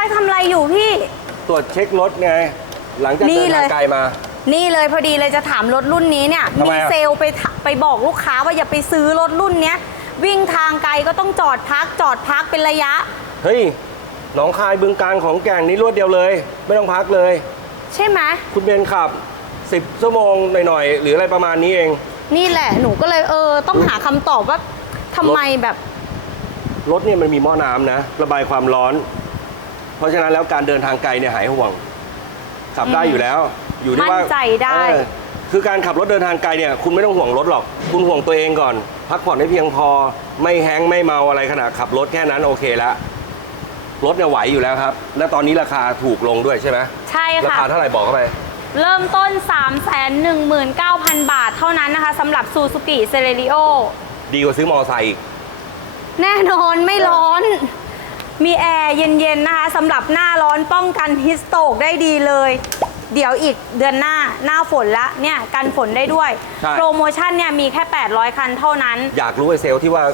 ปักทำอะไรอยู่พี่ ตรวจเช็ครถไง หลังจากนี่เดินเลยทางไกลมา นี่เลยพอดีเลยจะถามรถรุ่นนี้เนี่ยทำไมมีอะ เซลล์ไปถไปบอกลูกค้าว่าอย่าไปซื้อรถรุ่นเนี้ยวิ่งทางไกลก็ต้องจอดพักจอดพักเป็นระยะ เฮ้ยหนองคายบึงการของแก่งนี้รวดเดียวเลย ไม่ต้องพักเลย ใช่ไหมคุณเบนขับ 10ชั่วโมงหน่อยๆหรืออะไรประมาณนี้เอง นี่แหละหนูก็เลยเออ ต้องหาคำตอบว่าทำไมแบบ รถเนี่ยมันมีหม้อน้ำนะ ระบายความร้อน เพราะฉะนั้นแล้วการเดินทางไกลเนี่ยหายห่วง ขับได้อืมอยู่แล้ว อยู่ที่ว่ามั่นใจได้ เออคือการขับรถเดินทางไกลเนี่ยคุณไม่ต้องห่วงรถหรอก คุณห่วงตัวเองก่อน พักผ่อนให้เพียงพอ ไม่แฮงก์ไม่เมาอะไรขณะขับรถแค่นั้นโอเคแล้วรถเนี่ยไหวอยู่แล้วครับ และตอนนี้ราคาถูกลงด้วยใช่ไหมใช่ราค่ะ คาเท่าไหร่บอกเข้าไป เริ่มต้น 3 1 9 0 0 0 บาทเท่านั้นนะคะสำหรับ Suzuki c e l e r i o ดีกว่าซื้อมอเตอร์ไซค์อีก แน่นอนไม่ร้อน มีแอร์เย็นๆนะคะสำหรับหน้าร้อนป้องกันฮิสโตกได้ดีเลย เดี๋ยวอีกเดือนหน้าหน้าฝนละเนี่ยกันฝนได้ด้วย ใช่ โปรโมชั่นเนี่ยมีแค่ 800 คันเท่านั้น อยากรู้ไอ้เซลล์ที่ว่า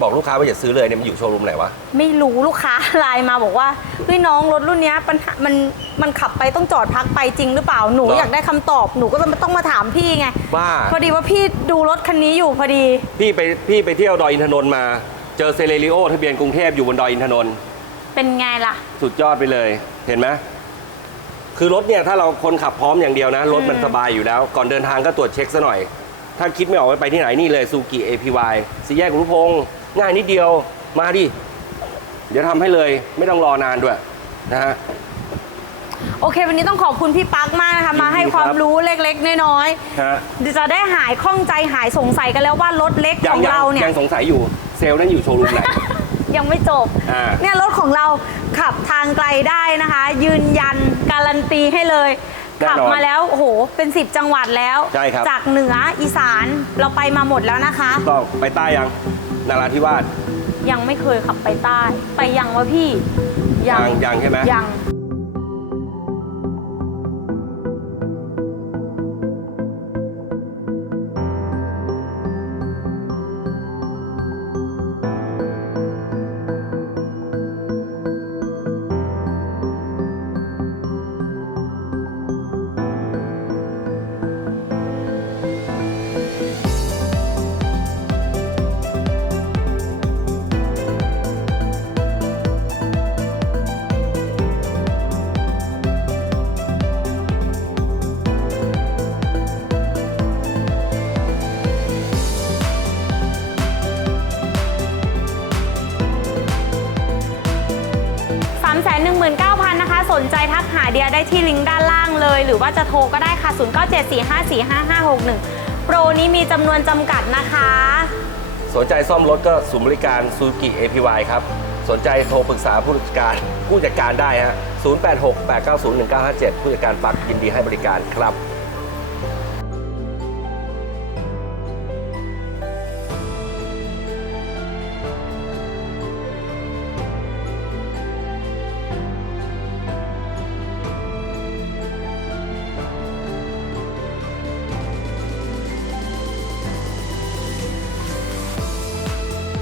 บอกลูกค้าว่าอย่าซื้อเลยเนี่ยมันอยู่โชว์รูมไหนวะ ไม่รู้ลูกค้า ไลน์มาบอกว่าเฮ้ยน้องรถรุ่นเนี้ยปัญหามันมันขับไปต้องจอดพักไปจริงหรือเปล่าหนูเหรออยากได้คำตอบหนูก็ต้องมาถามพี่ไง ว่าพอดีว่าพี่ดูรถคันนี้อยู่พอดี พี่ไปพี่ไปเที่ยวดอยอินทนนท์มา เจอเซเลริโอทะเบียนกรุงเทพอยู่บนดอยอินทนนท์เป็นไงล่ะ สุดยอดไปเลย เห็นไหมคือรถเนี่ยถ้าเราคนขับพร้อมอย่างเดียวนะ รถมันอืมสบายอยู่แล้ว ก่อนเดินทางก็ตรวจเช็คซะหน่อย ถ้าคิดไม่ออกว่าไปที่ไหนนี่เลยซูกิ APY สี่แยกอุรุพงษ์ง่ายนิดเดียวมาดิ เดี๋ยวทำให้เลยไม่ต้องรอนานด้วยนะฮะ โอเค วันนี้ต้องขอบคุณพี่ปั๊กมากนะคะมาให้ยินดีความครับรู้เล็กๆน้อยฮะๆจะได้หายข้องใจหายสงสัยกันแล้วว่ารถเล็กยัของยัเราเนี่ย ยังสงสัยอยู่เซลล์นั่นอยู่โชว์รูมไหน ยังไม่จบ อ่า เนี่ยรถของเราขับทางไกลได้นะคะ ยืนยันการันตีให้เลย แน่นอนขัมาแล้วโอ้โหเป็น 10 จังหวัดแล้ว ใช่ครับ จากเหนืออีสานเราไปมาหมดแล้วนะคะ ก็ไปใต้ยังนาราธิวาส ยังไม่เคยขับไปใต้ ไปยังวะพี่ยังยังใช่ไหม ยัง 3 1 9 0 0 0 นะคะ สนใจทักหาเดียได้ที่ลิงก์ด้านล่างเลย หรือว่าจะโทรก็ได้ค่ะ 0974545561 โปรนี้มีจำนวนจำกัดนะคะ สนใจซ่อมรถก็ศูนย์บริการซูกิ APY ครับ สนใจโทรปรึกษาผู้จัดการผู้จัดการได้ฮะ 086 890 1957 ผู้จัดการปักยินดีให้บริการครับ